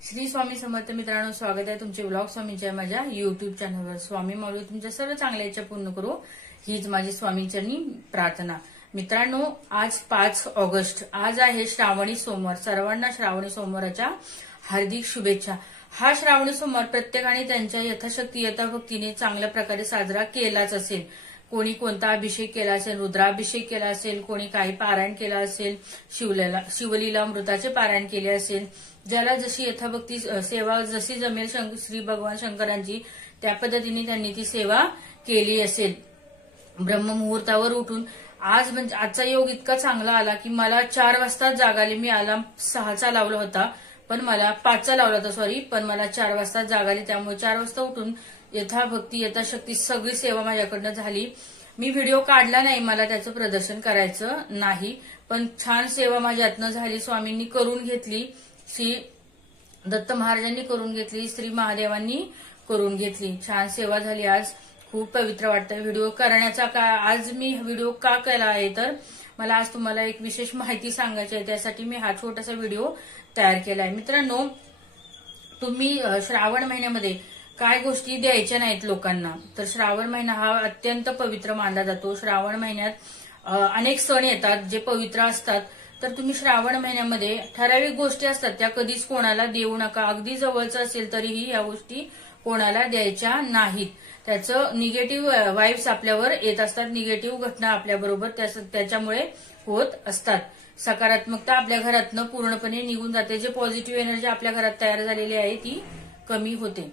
श्री स्वामी समर्थ मित्रांनो, स्वागत आहे तुमचे व्लॉग स्वामींच्या माझ्या युट्यूब चॅनलवर। स्वामी माऊली तुमच्या सर्व चांगल्या इच्छा पूर्ण करो, हीच माझी स्वामींचरणी प्रार्थना। मित्रांनो, आज 5 ऑगस्ट, आज आहे श्रावणी सोमवार। सर्वांना श्रावणी सोमवाराच्या हार्दिक शुभेच्छा। हा श्रावणी सोमवार प्रत्येकाने त्यांच्या यथाशक्ती यथाभक्तीने चांगल्या प्रकारे साजरा केलाच असेल। कोणी कोणता अभिषेक केला असेल, रुद्राभिषेक केला असेल, कोणी काही पारायण केला असेल, शिवलीला अमृताचे पारायण केले असेल। ज्याला जशी यथाभक्ती सेवा जशी जमेल श्री भगवान शंकरांची त्या पद्धतीने त्यांनी ती सेवा केली असेल। ब्रह्ममुहूर्तावर उठून आज म्हणजे आजचा योग इतका चांगला आला की मला 4 वाजता जाग आली। मी अलार्म 6चा लावला होता, पण मला 5चा लावला होता पण मला 4 वाजता जाग आली। त्यामुळे 4 वाजता उठून यथाभक्ती यथाशक्ती सगळी सेवा माझ्याकडनं झाली। मी व्हिडिओ काढला नाही, मला त्याचं प्रदर्शन करायचं नाही, पण छान सेवा माझ्या हातनं झाली। स्वामींनी करून घेतली, श्री दत्त महाराजांनी करून घेतली, श्री महादेवांनी करून घेतली। छान सेवा झाली। आज खूप पवित्र वाटतं व्हिडिओ करण्याचा। आज मी व्हिडिओ का केला आहे तर मला आज तुम्हाला एक विशेष माहिती सांगायची आहे, त्यासाठी मी हा छोटासा व्हिडिओ तयार केला आहे। मित्रांनो, तुम्ही श्रावण महिन्यामध्ये काय गोष्टी द्यायच्या नाहीत लोकांना, तर श्रावण महिना हा अत्यंत पवित्र मानला जातो। श्रावण महिन्यात अनेक सण येतात जे पवित्र असतात, तर तुम्ही श्रावण महिन्यामध्ये ठराविक गोष्टी असतात त्या कधीच कोणाला देऊ नका। अगदी जवळचं असेल तरीही या गोष्टी कोणाला द्यायच्या नाहीत। त्याचं निगेटिव्ह वाईब्स आपल्यावर येत असतात, निगेटिव्ह घटना आपल्याबरोबर त्याच्यामुळे होत असतात। सकारात्मकता आपल्या घरातनं पूर्णपणे निघून जाते, जे पॉझिटिव्ह एनर्जी आपल्या घरात तयार झालेली आहे ती कमी होते।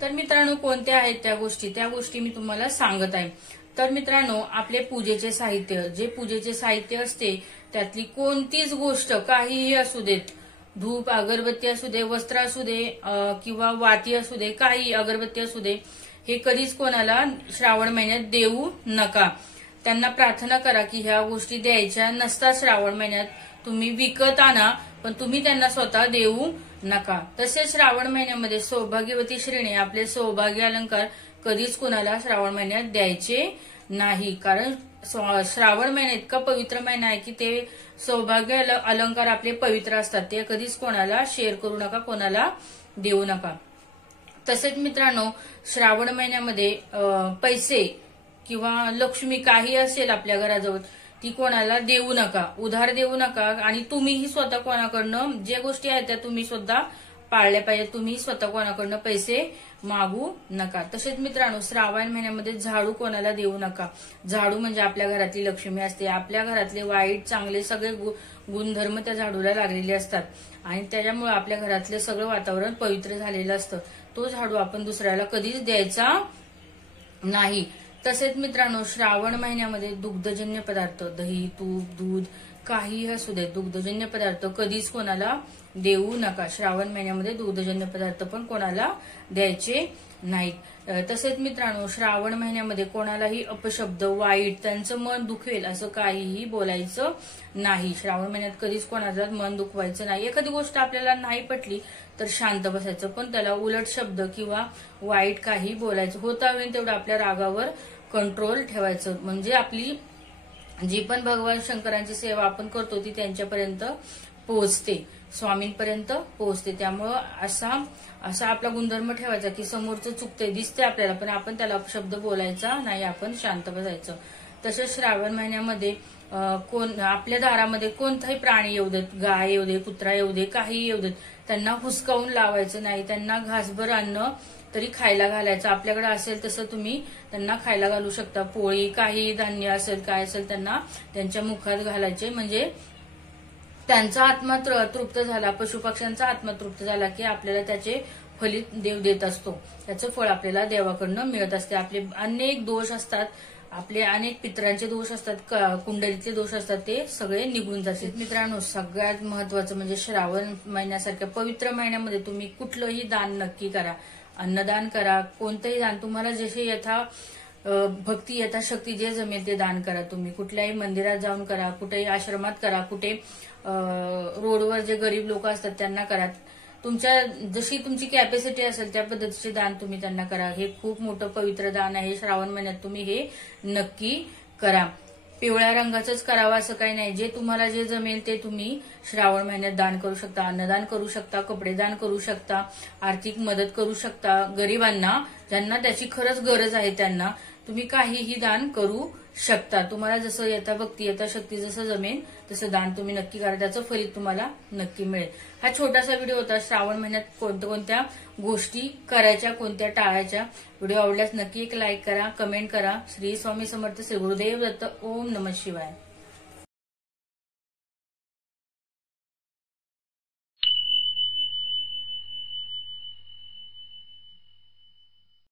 तर मित्रांनो, कोणत्या आहेत त्या गोष्टी मी तुम्हाला सांगत आहे। तर मित्रांनो, आपले पूजेचे साहित्य, जे पूजेचे साहित्य असते त्यातली कोणतीच गोष्ट काहीही असू देत, धूप अगरबत्ती असू दे, वस्त्र असू दे किंवा वाती असू दे, काही अगरबत्ती असू दे, हे कधीच कोणाला श्रावण महिन्यात देऊ नका। त्यांना प्रार्थना करा की ह्या गोष्टी द्यायच्या नसतात श्रावण महिन्यात, तुम्ही विकत आणा, पण तुम्ही त्यांना स्वतः देऊ नका। तसेच श्रावण महिन्यामध्ये सौभाग्यवती श्रेणी, आपले सौभाग्य अलंकार कधीच कोणाला श्रावण महिन्यात द्यायचे नाही, कारण श्रावण महिना इतका पवित्र महिना आहे की ते सौभाग्य अलंकार आपले पवित्र असतात, ते कधीच कोणाला शेअर करू नका, कोणाला देऊ नका। तसेच मित्रांनो, श्रावण महिन्यामध्ये पैसे किंवा लक्ष्मी काही असेल आपल्या घराजवळ ती कोणाला देऊ नका, उधार देऊ नका। आणि तुम्हीही स्वतः कोणाकडनं जे गोष्टी आहेत त्या तुम्ही स्वतः पाळल्या पाहिजे, तुम्ही स्वतः कोणाकडनं पैसे मागू नका। तसेच मित्रांनो, श्रावण महिन्यामध्ये झाडू कोणाला देऊ नका। झाडू म्हणजे आपल्या घरातली लक्ष्मी असते, आपल्या घरातले वाईट चांगले सगळे गुणधर्म त्या झाडूला लागलेले असतात आणि त्याच्यामुळे आपल्या घरातले सगळं वातावरण पवित्र झालेलं असतं। तो झाडू आपण दुसऱ्याला कधीच द्यायचा नाही। तसेच मित्रांनो, श्रावण महिन्यामध्ये दुग्धजन्य पदार्थ, दही तूप दूध काही असू दे, दुग्धजन्य पदार्थ कधीच कोणाला देऊ नका। श्रावण महिन्यामध्ये दुग्धजन्य पदार्थ पण कोणाला द्यायचे नाहीत। तसेच मित्रांनो, श्रावण महिन्यामध्ये कोणालाही अपशब्द वाईट त्यांचं मन दुखवेल असं काहीही बोलायचं नाही। श्रावण महिन्यात कधीच कोणाचं मन दुखवायचं नाही। एखादी गोष्ट आपल्याला नाही पटली तर शांत बसायचं, पण त्याला उलट शब्द किंवा वाईट काही बोलायचं होता होईल तेवढं आपल्या रागावर कंट्रोल ठेवायचं, म्हणजे आपली जी पण भगवान शंकरांची सेवा आपण करतो ती त्यांच्यापर्यंत पोहोचते, स्वामींपर्यंत पोहोचते। त्यामुळं असा आपला गुणधर्म ठेवायचा की समोरचं चुकते दिसते आपल्याला, पण आपण त्याला शब्द बोलायचा नाही, आपण शांत बसायचं। तसेच श्रावण महिन्यामध्ये आपल्या दारामध्ये कोणताही प्राणी येऊ देत, गाय येऊ दे, कुत्रा येऊ दे, काही येऊ देत, त्यांना हुसकावून लावायचं नाही। त्यांना घासभर अन्न तरी खायला घालायचं, आपल्याकडे असेल तसं तुम्ही त्यांना खायला घालू शकता। पोळी काही धान्य असेल काय असेल त्यांना त्यांच्या मुखात घालायचे, म्हणजे त्यांचा आत्मा तृप्त झाला, पशुपक्ष्यांचा आत्मा तृप्त झाला की आपल्याला त्याचे फलित देव देत असतो, त्याचं फळ आपल्याला देवाकडनं मिळत असते। आपले अनेक दोष असतात, आपले अनेक पितरांचे दोष असतात, कुंडलीतले दोष असतात, ते सगळे निघून जातात। मित्रांनो, सगळ्यात महत्वाचं म्हणजे श्रावण महिन्यासारख्या पवित्र महिन्यामध्ये तुम्ही कुठलंही दान नक्की करा, अन्नदान करा, कोणतंही दान तुम्हाला जसे भक्ती यथाशक्ती जे जमेल ते दान करा। तुम्ही कुठल्याही मंदिरात जाऊन करा, कुठेही आश्रमात करा, कुठे रोडवर जे गरीब लोक असतात त्यांना करा, जशी तुमची कॅपॅसिटी असेल त्या पद्धतीचे दान तुम्ही त्यांना करा। हे खूप मोठं पवित्र दान आहे, श्रावण महिन्यात तुम्ही हे नक्की करा। पिवळ्या रंगाचंच करावं असं काही नाही. जे तुम्हाला जे जमेल ते तुम्ही श्रावण महिन्यात दान करू शकता. अन्नदान करू शकता, कपडे दान करू शकता, आर्थिक मदत करू शकता. गरिबांना ज्यांना त्याची खरंच गरज आहे त्यांना तुम्ही काहीही दान करू शकता. तुम्हाला जसं यथाभक्ती यथाशक्ती जसं जमेल तसं दान तुम्ही नक्की करा. त्याचं फलित तुम्हाला नक्की मिळेल. हा छोटासा व्हिडिओ होता. श्रावण महिन्यात कोणत्या गोष्टी करायच्या, कोणत्या टाळायच्या. व्हिडिओ आवडल्यास नक्की एक लाईक करा, कमेंट करा. श्री स्वामी समर्थ, श्री गुरुदेव दत्त. ओम नमः शिवाय.